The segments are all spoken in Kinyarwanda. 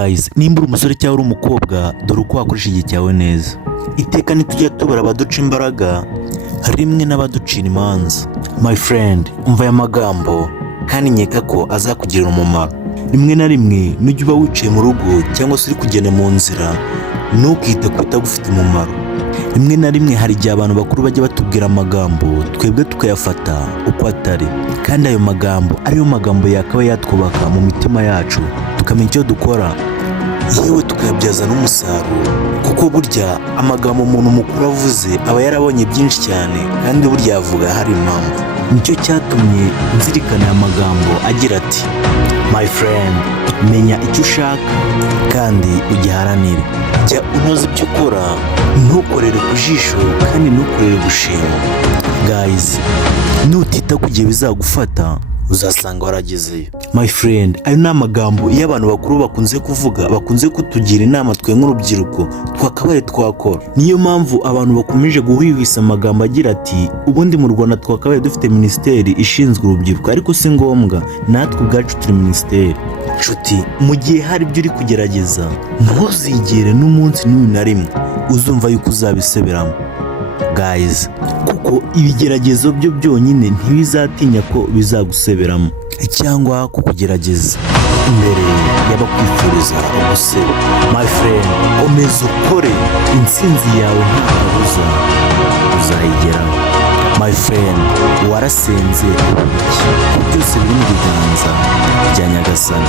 guys, nimba uri umusore cyangwa uri umukobwa, dore uko wakoresha igihe cyawe neza. Iteka ntitujya tubura abaduca imbaraga, rimwe n'abaducira imanza. My friend, umva aya magambo kandi nkeka ko azakugirira umumaro. Rimwe na rimwe nujya uba wicaye mu rugo cyangwa se uri kugenda mu nzira, ntukite ku bitagufite umumaro. Rimwe na rimwe hari igihe abantu bakuru bajya batubwira amagambo twebwe tukayafata uko atari, kandi ayo magambo ariyo magambo yakaba yatwubaka mu mitima yacu, tukamenya icyo dukora, yewe tukayabyaza n'umusaruro. Kuko burya amagambo umuntu mukuru avuze aba yarabonye byinshi cyane, kandi burya yavuga hari impamvu. Nicyo cyatumye nzirikana aya magambo agira ati, my friend, menya icyo ushaka kandi ugiharanire. Jya unoza ibyo ukora, ntukorere ku jisho kandi ntukorere gushima. Guys, nutita ku gihe bizagufata, uzasanga waragezeyo. My friend, ayo ni amagambo iyo abantu bakuru bakunze kuvuga, bakunze kutugira inama twe nk'urubyiruko twakabaye twakora. Niyo mpamvu abantu bakomeje guhwihwisa amagambo agira ati, ubundi mu Rwanda twakabaye dufite minisiteri ishinzwe urubyiruko, ariko si ngombwa, natwe ubwacu turi minisiteri. Nshuti, mu gihe hari ibyo uri kugerageza, ntuzigere n'umunsi n'uyu na rimwe uzumva yuko uzabiseberamo. Guys, kuko ibigeragezo byo byonyine ntibizatinya ko bizaguseberamo cyangwa kukugerageza imbere y'abakwifuriza guseba. My friend, komeza ukore, intsinzi yawe nta kabuza uzayigeraho. My friend, warasenze byose biri mu biganza bya Nyagasani.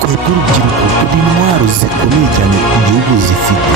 Twebwe urubyiruko turi intwaro zikomeye cyane igihugu zifite.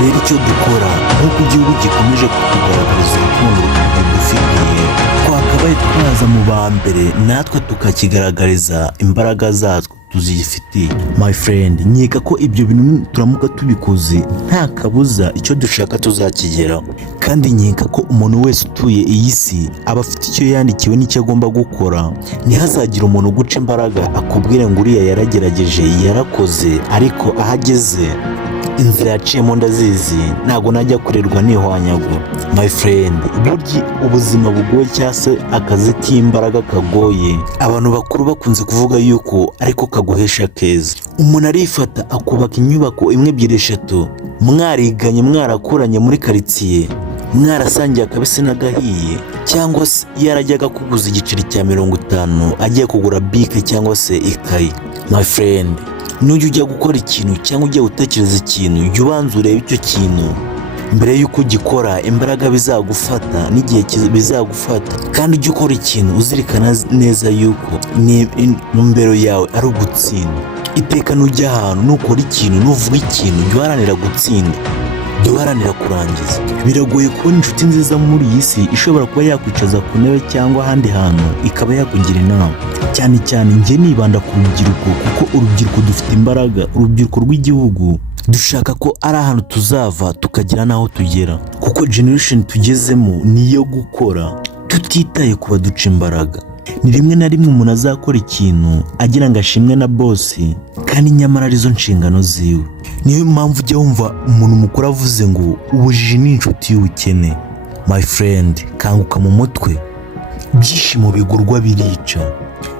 Rero icyo dukora nk'uko igihugu gikomeje kutugaragariza urukundo rudufitiye, twakabaye twaza mu ba mbere natwe tukakigaragariza imbaraga zatwo tuzifitiye. My friend, nkeka ko ibyo bintu turamuka tubikoze nta kabuza icyo dushaka tuzakigeraho, kandi nkeka ko umuntu wese utuye iyi si aba afite icyo yandikiwe n'icyo agomba gukora. Ntihazagire umuntu uguca imbaraga akubwire ngo uriya yaragerageje, yarakoze, ariko ahageze inzira yaciyemo ndazizi, ntabwo najya kurerwa nihwanyagura. My friend, burya ubuzima bugoye cyangwa se akazi k'imbaraga kagoye, abantu bakuru bakunze kuvuga yuko ariko kaguhesha keza. Umuntu arifata akubaka inyubako imwe ebyiri eshatu, mwariganye mwarakuranye muri karitsiye, mwarasangiye akabisi n'agahiye, cyangwa se yarajyaga kuguza igiceri cya 50 agiye kugura bike cyangwa se ikayi. My friend, nujya ujya gukora ikintu cyangwa ujya gutekereza ikintu, jya ubanza urebe icyo kintu mbere y'uko ugikora, imbaraga bizagufata n'igihe bizagufata, kandi ujya ukora ikintu uzirikana neza yuko intumbero yawe ari ugutsinda. Iteka nujya ahantu, nukora ikintu, nuvuga ikintu, jya uharanira gutsinda, jya uharanira kurangiza. Biragoye kubona inshuti nziza muri iyi si ishobora kuba yakwicaza ku ntebe cyangwa ahandi hantu ikaba yakugira inama. Cyane cyane njye nibanda ku rubyiruko, kuko urubyiruko dufite imbaraga. Urubyiruko rw'igihugu dushaka ko ari ahantu tuzava tukagira n'aho tugera, kuko generation tugezemo niyo gukora tutitaye ku baduca imbaraga. Ni rimwe na rimwe umuntu azakora ikintu agira ngo ashimwe na bosi, kandi nyamara arizo nshingano ziwe. Niyo mpamvu ujya wumva umuntu mukuru avuze ngo ubujiji ni inshuti y'ubukene. My friend, kanguka mu mutwe, ibyishimo bigurwa birica.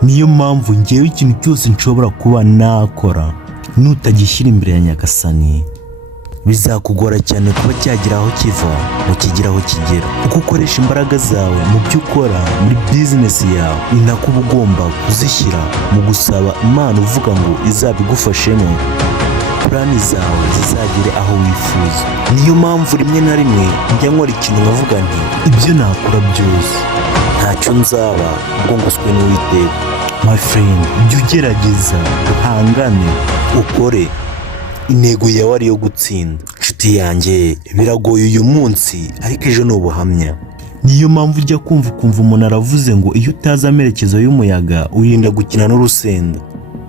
Niyo mpamvu ngewe ikintu cyose nshobora kuba nakora, nutagishyira imbere ya Nyagasani, bizakugora cyane kuba cyagira aho kiva ngo kigire aho kigera. Uko ukoresha imbaraga zawe mu byo ukora muri business yawe, ni nako uba ugomba kuzishyira mu gusaba Imana uvuga ngo izabigufashemo, plani zawe zizagere aho wifuza. Niyo mpamvu rimwe na rimwe njya nkora ikintu nkavuga nti, ibyo nakora byose ntacyo nzaba ubwo ngoswe n'Uwiteka. My friend, jya ugerageza, uhangane, ukore, intego yawe ari iyo gutsinda. Nshuti yanjye, biragoye uyu munsi, ariko ejo ni ubuhamya. Niyo mpamvu ujya kumva umuntu aravuze ngo iyo utazi amerekezo y'umuyaga urinda gukina n'urusenda.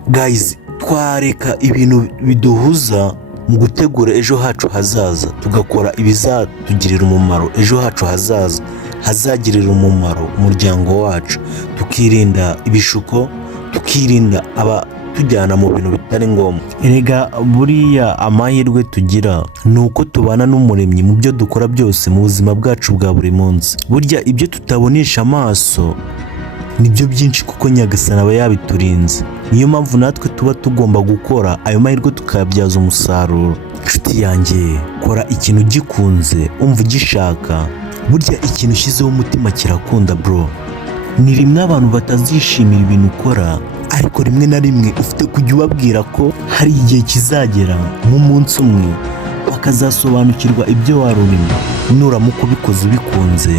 Guys, twareka ibintu biduhuza mu gutegura ejo hacu hazaza, tugakora ibizatugirira umumaro ejo hacu hazaza, hazagirira umumaro umuryango wacu, tukirinda ibishuko, tukirinda abatujyana mu bintu bitari ngombwa. Erega buriya amahirwe tugira ni uko tubana n'Umuremyi mu byo dukora byose mu buzima bwacu bwa buri munsi. Burya ibyo tutabonesha amaso nibyo byinshi kuko Nyagasani aba yabiturinze. Niyo mpamvu natwe tuba tugomba gukora ayo mahirwe tukayabyaza umusaruro. Inshuti yanjye, kora ikintu ugikunze, umva ugishaka. Burya ikintu ushyizeho umutima kirakunda bro. Ni rimwe abantu batazishimira ibintu ukora, ariko rimwe na rimwe ufite kujya ubabwira ko hari igihe kizagera nk'umunsi umwe bakazasobanukirwa ibyo warurimo. Nuramuka ubikoze ubikunze,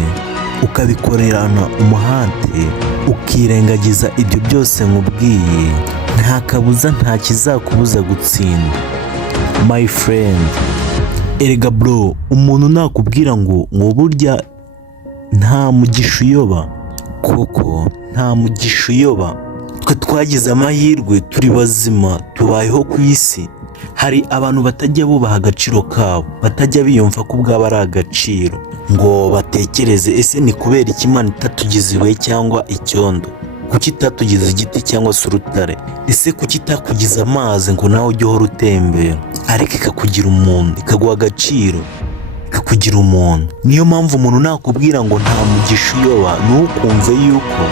ukabikorerana umuhate, ukirengagiza ibyo byose nkubwiye, nta kabuza nta kizakubuza gutsinda. My friend, erega bro, umuntu nakubwira ngo burya nta mugisha uyoba, koko nta mugisha uyoba. Twe twagize amahirwe, turi bazima, tubayeho ku isi. Hari abantu batajya bubaha agaciro kabo, batajya biyumva ko ubwabo ari agaciro, ngo batekereze ese ni kubera iki Imana itatugize ibuye cyangwa icyondo, kuki itatugize igiti cyangwa se urutare, ese kuki itakugize amazi ngo nawe ujye uhora utembera, ariko ikakugira umuntu, ikaguha agaciro, ikakugira umuntu. Niyo mpamvu umuntu nakubwira ngo nta mugisha uyoba, ntukumve yuko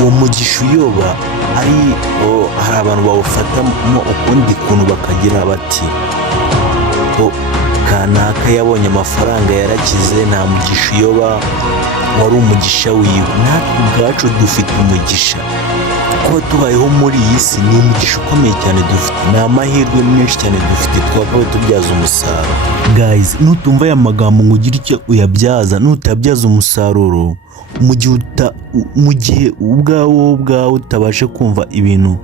uwo mugisha uyoba hari abantu bawufatamo ukundi kuntu, bakagira bati kanaka yabonye amafaranga yarakize, nta mugisha uyoba, wari umugisha wiwe. Natwe ubwacu dufite umugisha, kuba tubayeho muri iyi si ni umugisha ukomeye cyane dufite, ni amahirwe menshi cyane dufite, twakabaye tubyaza umusaruro. Guys, nutumva aya magambo ngo ugire icyo uyabyaza, nutabyaza umusaruro, mu gihe ubwawe utabashe kumva ibintu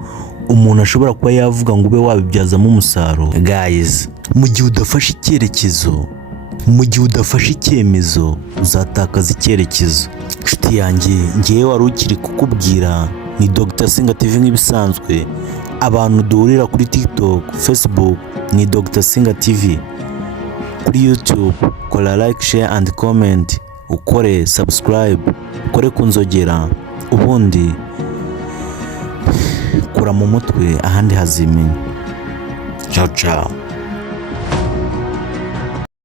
umuntu ashobora kuba yavuga ngo ube wabibyazamo umusaruro. Guys, mu gihe udafashe icyerekezo, mu gihe udafashe icyemezo, uzatakaza icyerekezo. Inshuti yanjye, ngewe wari ukiri kukubwira, ni Dr Singa TV nk'ibisanzwe. Abantu duhurira kuri TikTok, Facebook ni Dr Singa TV. Kuri YouTube kora like, share and comment, ukore subscribe, ukore kunzogera, ubundi kura mu mutwe ahandi hazimenya. Ciao ciao.